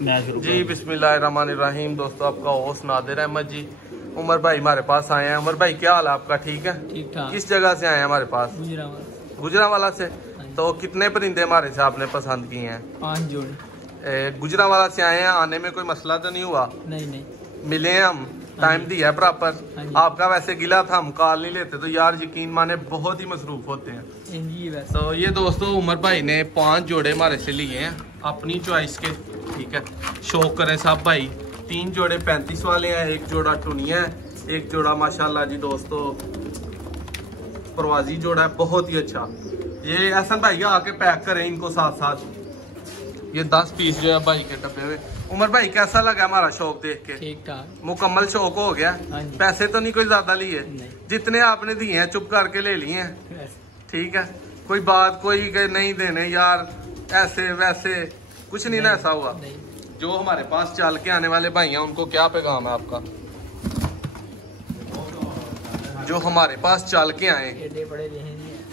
जी बिस्मिल्लाहिर्रहमानिर्रहीम। दोस्तों आपका होस्ट नादिर अहमद जी। उमर भाई हमारे पास आए हैं। उमर भाई क्या हाल है आपका? ठीक है, ठीक ठाक। किस जगह से आए हैं हमारे पास? गुजरावाला से। तो कितने परिंदे हमारे से आपने पसंद किए हैं? 5 जोड़े। गुजरावाला से आए हैं, आने में कोई मसला तो नहीं हुआ? नहीं। मिले हैं हम, टाइम दिया है प्रॉपर। आपका वैसे गिला था, हम कॉल नहीं लेते तो यार यकीन माने बहुत ही मसरूफ होते हैं। तो ये दोस्तों उमर भाई ने 5 जोड़े हमारे से लिए हैं अपनी चॉइस के, ठीक है। शौक करें सब भाई। 3 जोड़े 35 वाले हैं, 1 जोड़ा टुनिया है, 1 जोड़ा माशाल्लाह जी दोस्तों प्रवाजी जोड़ा है, बहुत ही अच्छा। ये एहसन भाई आके पैक करें इनको साथ साथ। ये 10 पीस जो है भाई के डब्बे में। उमर भाई कैसा लगा हमारा शौक देख के? ठीक ठाक, मुकम्मल शौक हो गया। पैसे तो नहीं कोई ज्यादा लिए? जितने आपने दिए हैं चुप करके ले लिए हैं, ठीक है। कोई बात कोई नहीं देने यार ऐसे वैसे कुछ नहीं ना ऐसा हुआ। जो हमारे पास चल के आने वाले भाई हैं उनको क्या पैगाम है आपका? जो हमारे पास चल के आए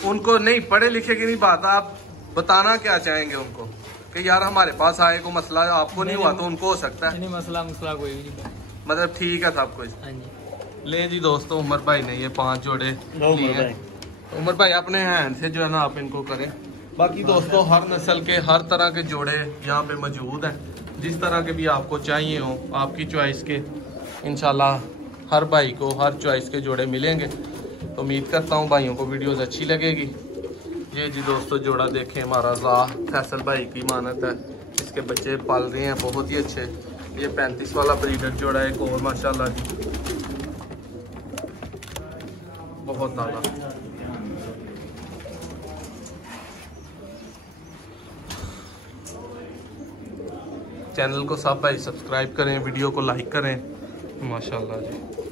उनको नहीं, पढ़े लिखे की नहीं बात, आप बताना क्या चाहेंगे उनको कि यार हमारे पास आए को मसला आपको नहीं हुआ तो उनको हो सकता है। नहीं मसला कोई भी नहीं, मतलब ठीक है सब कुछ। ले जी दोस्तों उमर भाई ने ये 5 जोड़े लिए हैं। उमर भाई अपने हैंड से जो है ना आप इनको करें। बाकी दोस्तों हर नस्ल के हर तरह के जोड़े यहाँ पे मौजूद हैं, जिस तरह के भी आपको चाहिए हो आपकी चॉइस के इंशाल्लाह हर भाई को हर चॉइस के जोड़े मिलेंगे। तो उम्मीद करता हूँ भाइयों को वीडियोस अच्छी लगेगी। ये जी दोस्तों जोड़ा देखें हमारा फैसल भाई की मानत है, इसके बच्चे पाल रहे हैं बहुत ही अच्छे। ये 35 वाला ब्रीडर जोड़ा है एक और माशाल्लाह जी बहुत आला। चैनल को सब भाई सब्सक्राइब करें, वीडियो को लाइक करें माशाल्लाह जी।